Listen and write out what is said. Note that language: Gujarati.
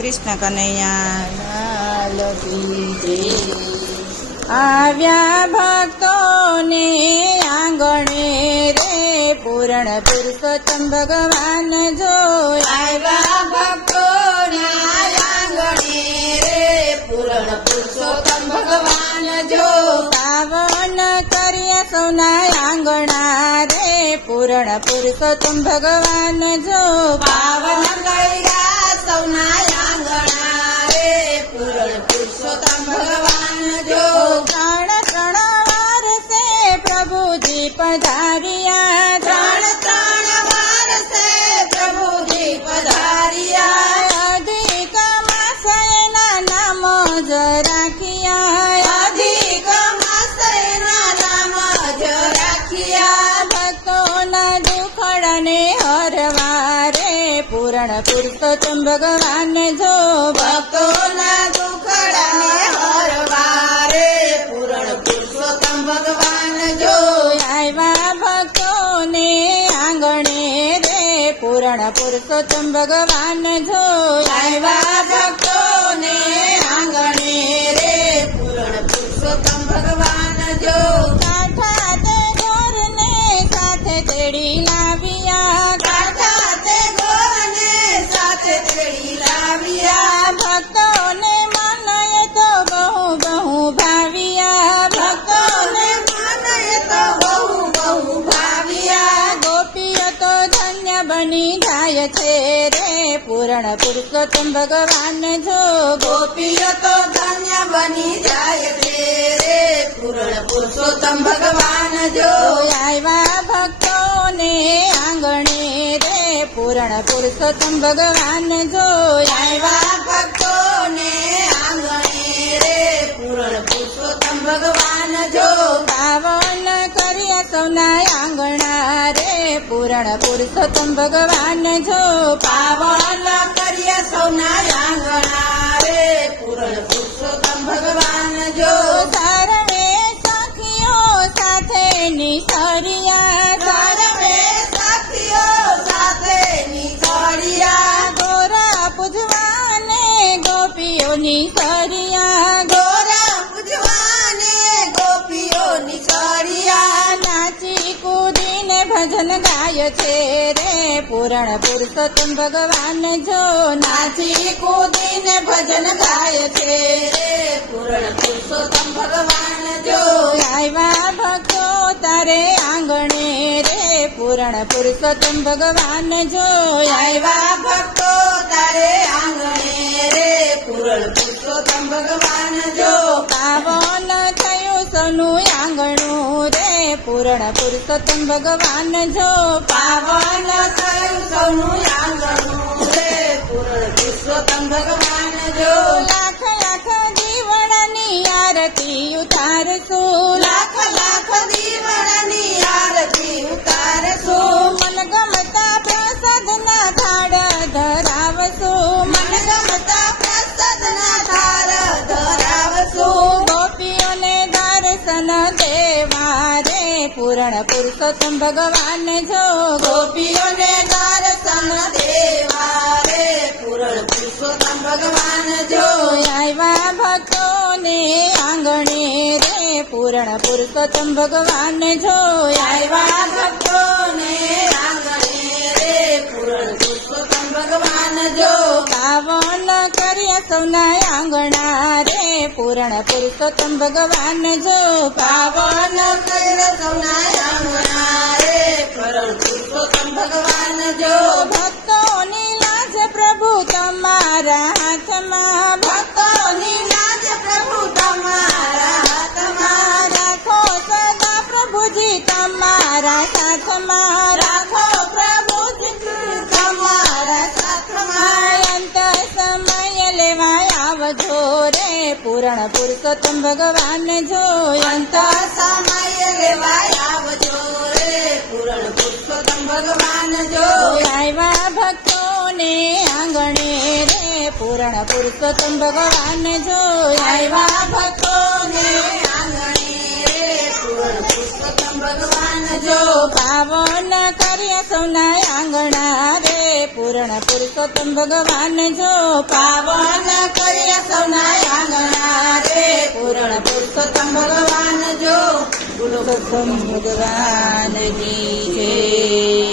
કૃષ્ણ કનૈયા લાલ કી જય। આવ્યા ભક્તોને આંગણે રે પૂરણ પુરુષોત્તમ ભગવાન જો। આવ્યા ભક્તોના આંગણે રે પૂરણ પુરુષોત્તમ ભગવાન જો। પાવન કર્યા સૌના આંગણા રે પૂરણ પુરુષોત્તમ ભગવાન જો। પાવન કર્યા સૌના આંગણા રે પૂરણ પુરુષોત્તમ ભગવાન જો। ત્રણ વર્ષે પ્રભુજી પધાર્યા। ત્રણ વાર સે પ્રભુજી પધાર્યા। અધિક માસના નામ જ રાખ્યા। અધિક માસના નામ જ રાખ્યા। ભક્તોના દુખડને હરવા રે પૂરણ પુરુષોત્તમ ભગવાન જો। ભક્તોના દુખડાને હરવા રે પૂરણ પુરુષોત્તમ ભગવાન જો। આવ્યા ભક્તોને આંગણે રે પૂરણ પુરુષોત્તમ ભગવાન જો। આવ્યા ભક્તોને આંગણે રે પૂરણ પુરુષોત્તમ ભગવાન જો। કાંઠા તે ગોરને સાથે તેડી લાવ્યા। કાંઠા તે ગોરને સાથે તેડી લાવ્યા। ભક્તોને મનય તો બહુ બહુ ભાવ્યા। ભક્તોને મનય તો બહુ બહુ ભાવ્યા। ગોપીઓ તો ધન્ય બની જાય છે રે પૂરણ પુરુષોત્તમ ભગવાન જો। ગોપીઓ તો ધન્ય બની જાય છે રે પૂરણ પુરુષોત્તમ ભગવાન જો। આવ્યા ભક્તોને આંગણે રે પૂરણ પુરુષોત્તમ ભગવાન જો। આવ્યા ભક્તોને આંગણે રે પૂરણ પુરુષોત્તમ ભગવાન જો। પાવન કર્યા સૌના આંગણા રે પૂરણ પુરુષોત્તમ ભગવાન જો। પાવન કર્યા સૌના આંગણા રે પૂરણ પુરુષોત્તમ ભગવાન જો। સર્વે સખીઓ સાથે નિસર્યા। સર્વે સાથીઓ સાથે નિસર્યા। ગોરા પૂજવાને ગોપીઓ નિસર્યા। ગોરા પૂજવાને ગોપીઓ નિસર્યા। નાચી કૂદીને ભજન ગાય છે રે પૂરણ પુરુષોત્તમ ભગવાન જો। નાચી કૂદીને ભજન ગાય છે રે પૂરણ પુરુષોત્તમ ભગવાન જો। આવ્યા ભક્તો તારે આંગણે રે પૂરણ પુરુષોત્તમ ભગવાન જો। આવ્યા ભક્તો તારે આંગણે રે પૂરણ પુરુષોત્તમ ભગવાન જો। પાવન થયું સૌનું આંગણું રે પૂરણ પુરુષોત્તમ ભગવાન જો। પાવન થયું સૌનું આંગણું રે પૂરણ પુરુષોત્તમ ભગવાન જો। લાખ લાખ દીવડાની આરતી ઉતારશું। લાખ લાખ દીવડાની આરતી ઉતારશું। મનગમતા પ્રસાદના થાળ ધરાવશું। મનગમતા પ્રસાદના થાળ ધરાવશું। ગોપીઓને દર્શન દેવા રે પૂરણ પુરુષોત્તમ ભગવાન જો। ગોપીઓને દર્શન દેવા રે પૂરણ પુરુષોત્તમ ભગવાન જો। આવ્યા ભક્તોને આંગણે રે પૂરણ પુરુષોત્તમ ભગવાન જો। આવ્યા ભક્તોને આંગણે રે પૂરણ પુરુષોત્તમ ભગવાન જો। પાવન કર્યા સૌના આંગણા રે પૂરણ પુરુષોત્તમ ભગવાન જો। પાવન કર્યા સૌના આંગણા રે પૂરણ પુરુષોત્તમ ભગવાન જો। ભક્તોની લાજ પ્રભુ તમારા હાથમાં। ભક્તોની લાજ પ્રભુ તમારા હાથમાં। રાખો સદા પ્રભુજી તમારા સાથમાં। રાખો પ્રભુજી તમારા સાથમાં। અંત સમય લેવા આવજો રે પૂરણ પુરુષોત્તમ ભગવાન જો। અંત સમય લેવાય આવજો રે પૂરણ પુરુષોત્તમ ભગવાન જો। આવ્યા ભક્તોને આંગણે રે પૂરણ પુરુષોત્તમ ભગવાન જો। આવ્યા ભક્તોને આંગણે રે પૂરણ પુરુષોત્તમ ભગવાન જો। પાવન કર્યા સૌના આંગણા રે પૂરણ પુરુષોત્તમ ભગવાન જો। પાવન પુરુષોત્તમ ભગવાન જો પુરુષોત્તમ ભગવાનની જય